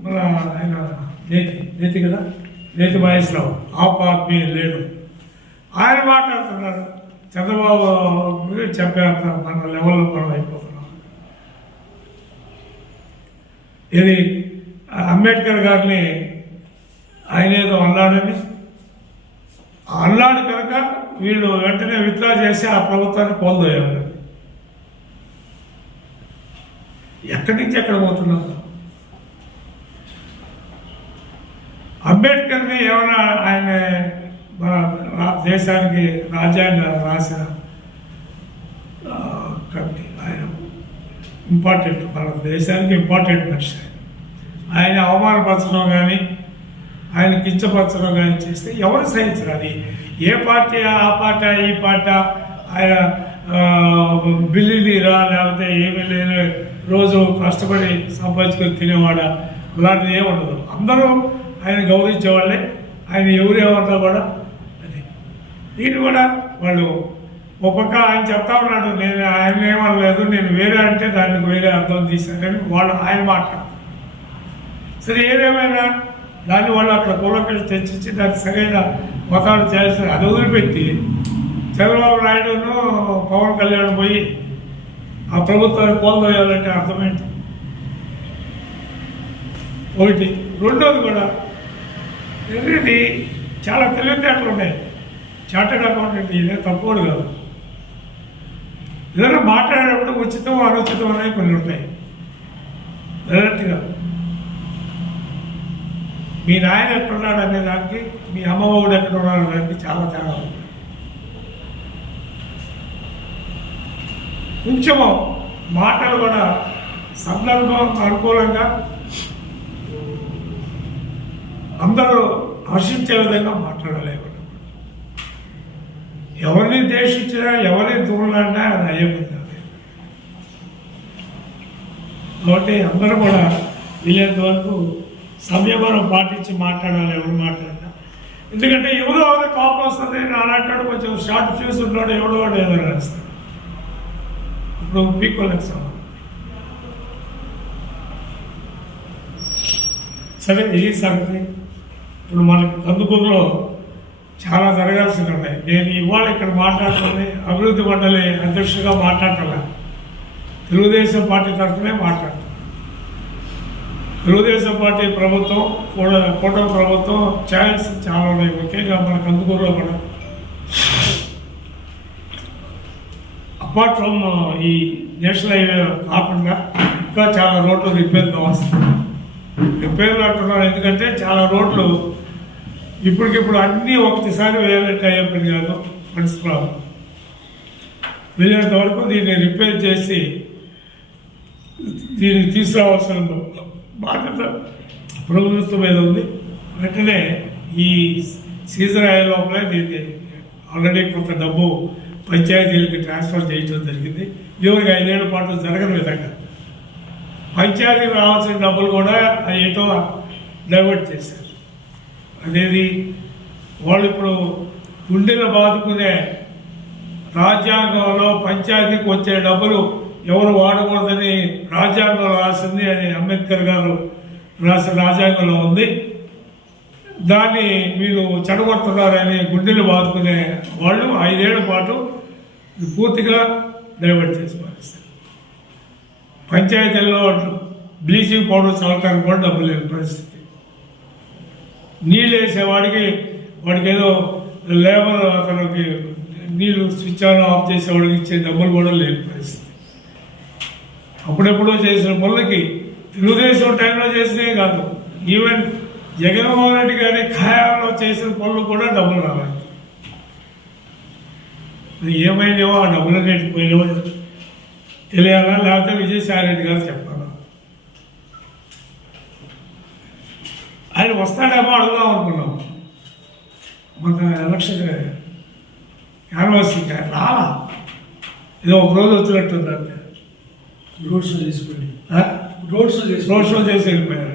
మన ఆయన నేతి నేతి కదా? నేతి మహేశ్వరరావు ఆప్ ఆద్మీ లేడు ఆయన మాట్లాడుతున్నారు. చంద్రబాబు గురించి చెప్పేంత మన లెవెల్లో మనం అయిపోతున్నాం. ఇది అంబేద్కర్ గారిని ఆయన ఏదో అన్నాడని. అన్నాడు కనుక వీళ్ళు వెంటనే విత్డ్రా చేసి ఆ ప్రభుత్వాన్ని కోల్దోయారు ఎక్కడి నుంచి ఎక్కడ పోతున్నారు అంబేద్కర్ని ఏమైనా ఆయన మన రా- దేశానికి రాజ్యాంగం రాసిన కమిటీ ఆయన ఇంపార్టెంట్ మన దేశానికి ఇంపార్టెంట్ మనిషి ఆయన. అవమానపరచడం కానీ ఆయన కించపరచడం కానీ చేస్తే ఎవరు సహించరు అది ఏ పార్టీ ఆ పార్టీ ఈ పార్టీ ఆయన బిల్లు బిల్లులీరా లేకపోతే ఏమీ లేని రోజు కష్టపడి సంపాదించుకొని తినేవాడా అలాంటిది ఏమి ఉండదు. అందరూ ఆయన గౌరవించేవాళ్ళే ఆయన ఎవరు ఏమన్నా కూడా అది. దీన్ని కూడా వాళ్ళు ఒక పక్క ఆయన చెప్తా ఉన్నాడు నేను ఆయన ఏమనలేదు నేను వేరే అంటే దానికి వేరే అర్థం తీశానని వాళ్ళు ఆయన మాట్లాడుతున్నారు సరే ఏదేమైనా దాన్ని వాళ్ళు అక్కడ కులకలు తెచ్చించి దాన్ని సరైన మతాలు చేస్తారు అది వదిలిపెట్టి చంద్రబాబు నాయుడును పవన్ కళ్యాణ్ పోయి ఆ ప్రభుత్వాన్ని కోల్పోయాలంటే అర్థమేంటి ఒకటి. రెండోది కూడా ఇది చాలా తెలివితేటలు ఉన్నాయి. చార్టెడ్ అకౌంటెంట్ ఇదే తక్కువడు కాదు. ఏదైనా మాట్లాడేటప్పుడు ఉచితం అనుచితం అనేవి కొన్ని ఉంటాయి. డైరెక్ట్గా. మీ నాయన ఎక్కడున్నాడు అనే దానికి మీ అమ్మఒడు ఎక్కడ ఉన్నాడు అనేది దానికి చాలా తేడా ఉంది. కొంచెము మాటలు కూడా సందర్భం అనుకూలంగా అందరూ హర్షించే విధంగా మాట్లాడలేకుండా ఎవరిని దేశించినా ఎవరిని దూరలాడినా అది అయ్యబుద్ధి కాబట్టి అందరూ కూడా వీలైనంత వరకు సంయమనం పాటించి మాట్లాడాలి ఎవరు మాట్లాడినా. ఎందుకంటే ఎవరో ఎవరో కాపు వస్తుంది అలాంటాడు కొంచెం షార్ట్ ఫ్యూస్ ఉన్నాడు ఎవడో వాడు ఎదురు రాస్తాడు. ఇప్పుడు పీకోల్ ఎగ్జామ్ సరే ఇది సంగతి ఇప్పుడు మనకి కందుకూరులో చాలా జరగాల్సి ఉన్నాయి నేను ఇవాళ ఇక్కడ మాట్లాడుతుంది అభివృద్ధి మండలి అధ్యక్షుడిగా మాట్లాడటం తెలుగుదేశం పార్టీ తరఫునే మాట్లాడుతున్నాను తెలుగుదేశం పార్టీ ప్రభుత్వం కూడా కూటమి ప్రభుత్వం ఛాయిస్ చాలా ఉన్నాయి ముఖ్యంగా మన కందుకూరులో కూడా అపార్ట్ ఫ్రమ్ uh, ఈ నేషనల్ హైవే కాకుండా ఇంకా చాలా రోడ్లు రిపేర్ కావాల్సింది రిపేర్లు అంటున్నారు. ఎందుకంటే చాలా రోడ్లు ఇప్పటికిప్పుడు అన్నీ ఒకటిసారి వేయాలంటే అయ్యప్పటి కాదు. ఫండ్స్ ప్రాబ్లం వీలైనంత వరకు దీన్ని రిపేర్ చేసి దీన్ని తీసుకురావాల్సిన బాధ్యత ప్రభుత్వం మీద ఉంది. వెంటనే ఈ సీజన్ అయ్యే లోపలే దీన్ని ఆల్రెడీ కొంత డబ్బు పంచాయతీలకి ట్రాన్స్ఫర్ చేయడం జరిగింది. ఎవరికి ఐదేళ్ళ పాటు జరగని విధంగా. పంచాయతీకి రావాల్సిన డబ్బులు కూడా ఏటో డైవర్ట్ చేశారు. అనేది వాళ్ళు ఇప్పుడు గుండెలు బాదుకునే రాజ్యాంగంలో పంచాయతీకి వచ్చే డబ్బులు ఎవరు వాడకూడదని రాజ్యాంగంలో రాసింది అని అంబేద్కర్ గారు రాసిన రాజ్యాంగంలో ఉంది. దాన్ని వీళ్ళు చెడగొడుతున్నారని గుండెలు బాదుకునే వాళ్ళు ఐదేళ్ళ పాటు పూర్తిగా డైవర్ట్ చేసి పారేస్తారు పంచాయతీల్లో బ్లీచింగ్ పౌడర్ చల్లటానికి కూడా డబ్బులు లేని పరిస్థితి. నీళ్ళు వేసేవాడికి వాడికి ఏదో లేబర్ అతనికి నీళ్ళు స్విచ్ ఆన్ ఆఫ్ చేసేవాడికి ఇచ్చే డబ్బులు కూడా లేని పరిస్థితి. అప్పుడెప్పుడో చేసిన పనులకి తెలుగుదేశం టైంలో చేసినవి కాదు ఈవెన్ జగన్మోహన్ రెడ్డి గారి ఖాయాలో చేసిన పనులు కూడా డబ్బులు రావాలి. అది ఏమైనావో ఆ డబ్బులు రేటు పోయినావో తెలియాలా? లేకపోతే విజయసాయి రెడ్డి గారు చెప్పాలా? ఆయన వస్తాడేమో అడుగుదాం అనుకున్నాం. మన ఎలక్షన్ యానివర్సరీకి ఆయన రాలా? ఏదో ఒక రోజు వచ్చినట్టుందంటే రోడ్ షో ఆ? రోడ్ షో చేసి రోడ్ షో చేసి వెళ్ళిపోయారు.